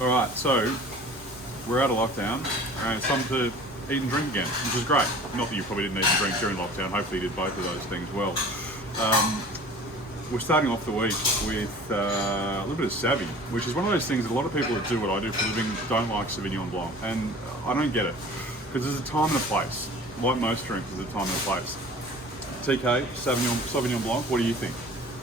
All right, so we're out of lockdown, and it's time to eat and drink again, which is great. Not that you probably didn't eat and drink during lockdown. Hopefully, you did both of those things well. We're starting off the week with a little bit of Savvy, which is one of those things that a lot of people that do what I do for a living don't like Sauvignon Blanc, and I don't get it, because there's a time and a place. Like most drinks, there's a time and a place. TK, Sauvignon Blanc, what do you think?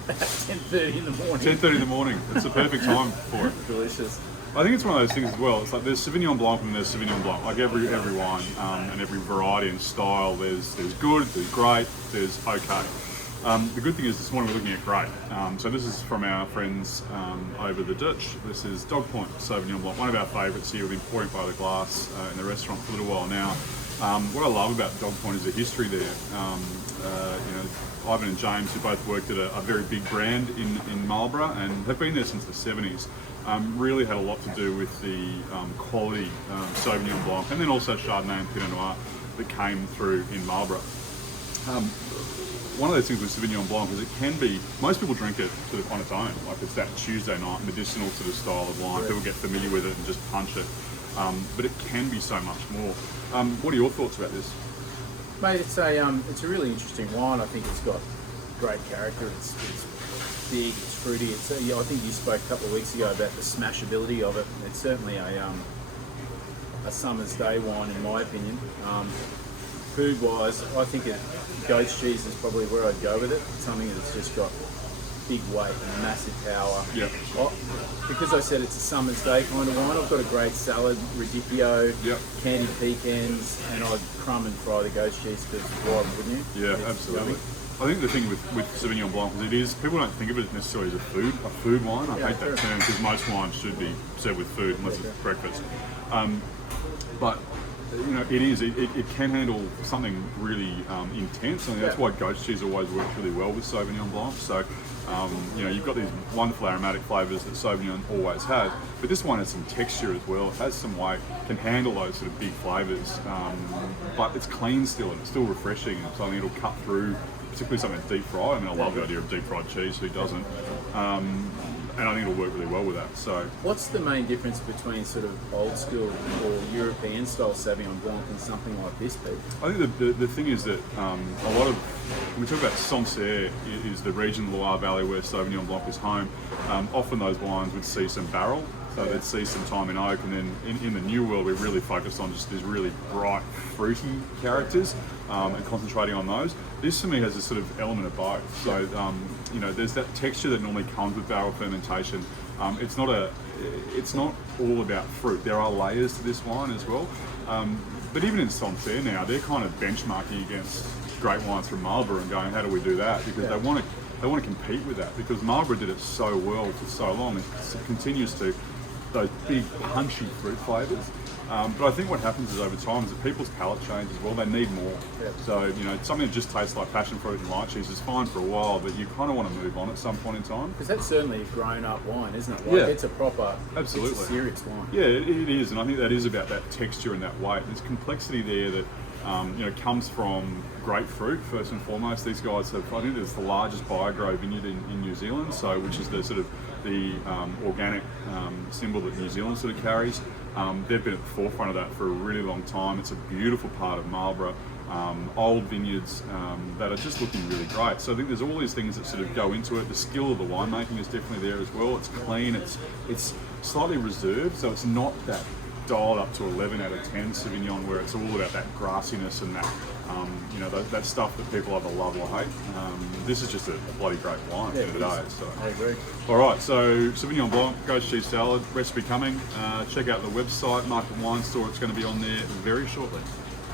10:30 in the morning. 10:30 in the morning. It's the perfect time for it. Delicious. I think it's one of those things as well. It's like there's Sauvignon Blanc and there's Sauvignon Blanc. Like every wine and every variety and style. There's good, there's great, there's okay. The good thing is this morning we're looking at great. So this is from our friends over the ditch. This is Dog Point Sauvignon Blanc, one of our favourites here. We've been pouring by the glass in the restaurant for a little while now. What I love about Dog Point is the history there. Ivan and James, who both worked at a very big brand in Marlborough and have been there since the 70s, really had a lot to do with the quality Sauvignon Blanc and then also Chardonnay and Pinot Noir that came through in Marlborough. One of those things with Sauvignon Blanc is it can be, most people drink it sort of on its own, like it's that Tuesday night medicinal sort of style of wine. People get familiar with it and just punch it. But it can be so much more. What are your thoughts about this? Mate, it's a really interesting wine. I think it's got great character. It's big, it's fruity. I think you spoke a couple of weeks ago about the smashability of it. It's certainly a summer's day wine in my opinion. Food-wise, I think goat's cheese is probably where I'd go with it. It's something that's just got big weight and massive power. Yeah. Because I said it's a summer's day kind of wine, I've got a great salad, radicchio, candied pecans, and I'd crumb and fry the goat's cheese because why wouldn't you? Yeah, It's absolutely. yummy. I think the thing with Sauvignon Blanc is it is, people don't think of it necessarily as a food wine. I hate that term because most wines should be served with food unless it's breakfast. But it can handle something really intense. I mean, that's why goat's cheese always works really well with Sauvignon Blanc. So, you've got these wonderful aromatic flavours that Sauvignon always has, but this one has some texture as well. It has some weight, can handle those sort of big flavours, but it's clean still and it's still refreshing and something it'll cut through, particularly something deep fried. I mean, I love the idea of deep fried cheese, who doesn't? And I think it'll work really well with that. So, what's the main difference between sort of old school or European style Sauvignon Blanc and something like this, Pete? I think the thing is that a lot of, when we talk about Sancerre, is the region of the Loire Valley where Sauvignon Blanc is home. Often those wines would see some barrel, so they'd see some time in oak, and then in the new world we really focused on just these really bright, fruity characters and concentrating on those. This for me has a sort of element of both. So there's that texture that normally comes with barrel fermentation. It's not all about fruit. There are layers to this wine as well. But even in Sancerre now, they're kind of benchmarking against great wines from Marlborough and going, how do we do that? Because they want to compete with that, because Marlborough did it so well for so long. It continues to, those big punchy fruit flavours. But I think what happens is over time is that people's palate change as well. They need more. So something that just tastes like passion fruit and light cheese is fine for a while, but you kind of want to move on at some point in time. Because that's certainly a grown-up wine, isn't it? Like, it's a proper, absolutely, it's a serious wine. Yeah, it is, and I think that is about that texture and that weight. There's complexity there that comes from grapefruit first and foremost. These guys have, I think it's the largest bio-grow vineyard in New Zealand, so which is the sort of the organic symbol that New Zealand sort of carries. They've been at the forefront of that for a really long time. It's a beautiful part of Marlborough. Old vineyards that are just looking really great. So I think there's all these things that sort of go into it. The skill of the winemaking is definitely there as well. It's clean, it's slightly reserved, so it's not that dialed up to 11 out of 10 Sauvignon where it's all about that grassiness and that that stuff that people either love or hate. This is just a bloody great wine at the end of the day. So. I agree. All right, so Sauvignon Blanc, goat's cheese salad, recipe coming. Check out the website, Market Wine Store. It's going to be on there very shortly.